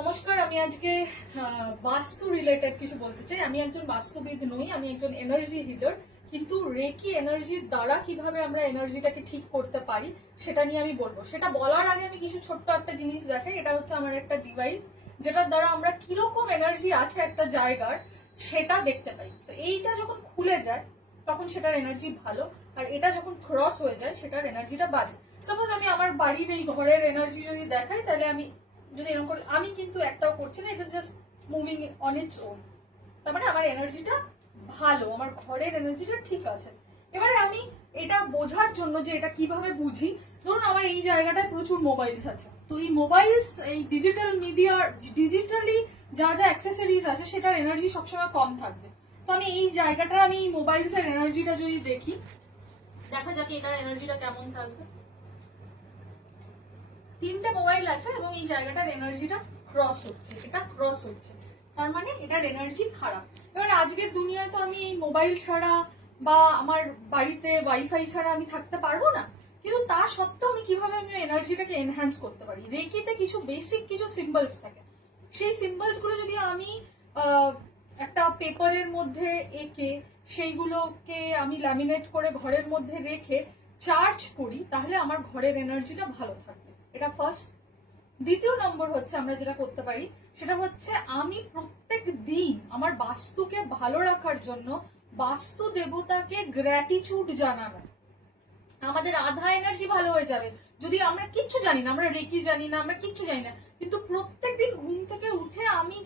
নমস্কার, আমি আজকে বাস্তু রিলেটেড কিছু বলতে চাই। আমি একজন বাস্তুবিদ নই, আমি একজন এনার্জি হিলার। কিন্তু রেকি এনার্জির দ্বারা কিভাবে আমরা এনার্জিটাকে ঠিক করতে পারি সেটা নিয়ে আমি বলবো। সেটা বলার আগে আমি কিছু ছোট্ট একটা জিনিস দেখাই। এটা হচ্ছে আমার একটা ডিভাইস, যেটার দ্বারা আমরা কিরকম এনার্জি আছে একটা জায়গার সেটা দেখতে পাই। তো এইটা যখন খুলে যায় তখন সেটার এনার্জি ভালো, আর এটা যখন ক্রস হয়ে যায় সেটার এনার্জিটা বাজে। সাপোজ আমি আমার বাড়ির এই ঘরের এনার্জি যদি দেখাই, তাহলে আমি যদি এরকম করে, আমি কিন্তু একটাও করছি না, it is just moving on its own. তার মানে আমার এনার্জিটা ভালো, আমার ঘরের এনার্জিটা ঠিক আছে। এবারে আমি এটা বোঝার জন্য যে এটা কিভাবে বুঝি, ধরুন আমার এই জায়গাটায় প্রচুর মোবাইলস আছে, তো এই মোবাইলস, এই ডিজিটাল মিডিয়া, ডিজিটালি যা যা অ্যাক্সেসরিজ আছে সেটার এনার্জি সবসময় কম থাকবে। তো আমি এই জায়গাটার, আমি এই মোবাইলস এর এনার্জিটা যদি দেখি, দেখা যাক এটার এনার্জিটা কেমন থাকবে। তিনটে মোবাইল আছে এবং এই জায়গাটার এনার্জিটা ক্রস হচ্ছে, এটা ক্রস হচ্ছে, তার মানে এটার এনার্জি খারাপ। এবার আজকের দুনিয়ায় তো আমি এই মোবাইল ছাড়া বা আমার বাড়িতে ওয়াইফাই ছাড়া আমি থাকতে পারবো না, কিন্তু তা সত্ত্বেও আমি কিভাবে আমি এনার্জিটাকে এনহ্যান্স করতে পারি। রেকিতে কিছু বেসিক কিছু সিম্বলস থাকে, সেই সিম্বলস গুলো যদি আমি একটা পেপারের মধ্যে এঁকে সেইগুলোকে আমি ল্যামিনেট করে ঘরের মধ্যে রেখে চার্জ করি, তাহলে আমার ঘরের এনার্জিটা ভালো থাকবে। এটা ফার্স্ট। দ্বিতীয় নম্বর হচ্ছে আমরা যেটা করতে পারি সেটা হচ্ছে আমি প্রত্যেক দিন আমার বাস্তুকে ভালো রাখার জন্য বাস্তু দেবতাকে গ্র্যাটিটিউড জানানো। আমাদের আধা এনার্জি ভালো হয়ে যাবে যদি আমরা কিচ্ছু জানি না, আমরা রেকি জানি না, আমরা কিচ্ছু জানি না, কিন্তু প্রত্যেকদিন ঘুম থেকে উঠে আমি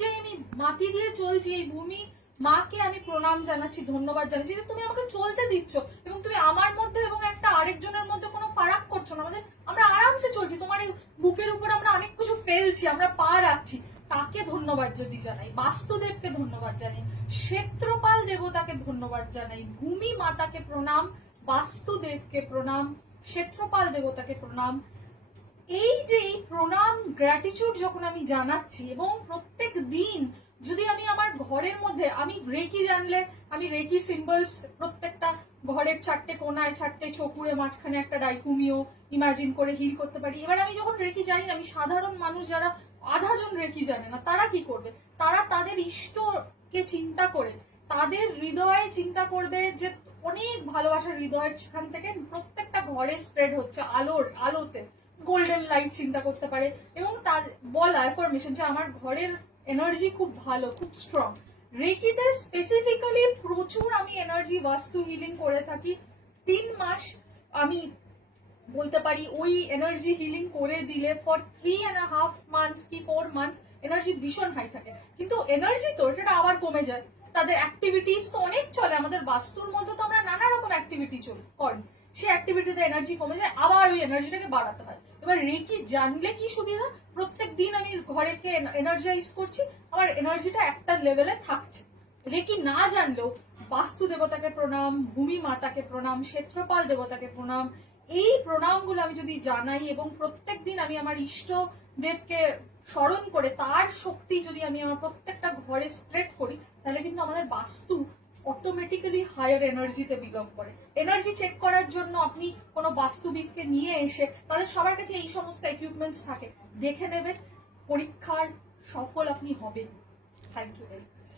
মাটি দিয়ে চলছি, এই ভূমি মাকে আমি প্রণাম জানাচ্ছি, ধন্যবাদ জানাচ্ছি যে তুমি আমাকে চলতে দিচ্ছ এবং তুমি আমার মধ্যে এবং একটা আরেকজনের মধ্যে কোনো ফারাক করছো না। আমরা আরামসে চলছি, তোমার এই বুকের উপর আমরা অনেক কিছু ফেলছি, আমরা পা রাখছি, তাকে ধন্যবাদ যদি জানাই, বাস্তুদেবকে ধন্যবাদ জানাই, ক্ষেত্রপাল দেবতাকে ধন্যবাদ জানাই, ভূমি মাতাকে প্রণাম, বাস্তুদেবকে প্রণাম, ক্ষেত্রপাল দেবতাকে প্রণাম। এই যে এই প্রণাম, গ্র্যাটিটিউড যখন আমি জানাচ্ছি এবং প্রত্যেক দিন যদি আমি আমার ঘরের মধ্যে, আমি রেকি জানলে আমি রেকি সিম্বলস প্রত্যেকটা ঘরের চারটে কোনায়, চারটে চকুরে মাঝখানে একটা ডাইকুমিও ইমাজিন করে হিল করতে পারি। এবার আমি যখন রেকি জানি না, আমি সাধারণ মানুষ যারা আধাজন রেকি জানে না, তারা কি করবে? তারা তাদের ইষ্টকে চিন্তা করে, তাদের হৃদয়ে চিন্তা করবে যে অনেক ভালোবাসার হৃদয়ের সেখান থেকে প্রত্যেকটা ঘরে স্প্রেড হচ্ছে আলোতে, গোল্ডেন লাইট চিন্তা করতে পারে এবং তার বলা অ্যাফার্মেশন যে আমার ঘরের এনার্জি খুব ভালো, খুব স্ট্রং। রেকিতে স্পেসিফিক্যালি প্রচুর আমি এনার্জি বাস্তু হিলিং করে থাকি। 3 মাস আমি বলতে পারি ওই এনার্জি হিলিং করে দিলে ফর 3.5 মান্থস কি 4 মান্থস এনার্জি ভীষণ হাই থাকে। কিন্তু এনার্জি তো সেটা আবার কমে যায়, তাদের অ্যাক্টিভিটিস তো অনেক চলে, আমাদের বাস্তুর মধ্যে তো আমরা নানা রকম অ্যাক্টিভিটি করি, সেই অ্যাক্টিভিটিতে এনার্জি কমে যায়, আবার ওই এনার্জিটাকে বাড়াতে হয়। এবার রেকি জানলে কি সুবিধা, প্রত্যেক দিন আমি ঘরেকে এনার্জাইজ করছি, আমার এনার্জিটা একটা লেভেলে থাকছে। রেকি না জানলেও বাস্তু দেবতাকে প্রণাম, ভূমি মাতাকে প্রণাম, ক্ষেত্রপাল দেবতাকে প্রণাম, এই প্রণামগুলো আমি যদি জানাই এবং প্রত্যেক দিন আমি আমার ইষ্ট দেবকে স্মরণ করে তার শক্তি যদি আমি আমার প্রত্যেকটা ঘরে স্প্রেড করি, তাহলে কিন্তু আমাদের বাস্তু অটোমেটিক্যালি হায়ার এনার্জিতে বিলং করে। এনার্জি চেক করার জন্য আপনি কোনো বাস্তুবিদকে নিয়ে এসে, তাদের সবার কাছে এই সমস্ত ইকুইপমেন্টস থাকে, দেখে নেবেন, পরীক্ষার সফল আপনি হবেন। Thank you very much.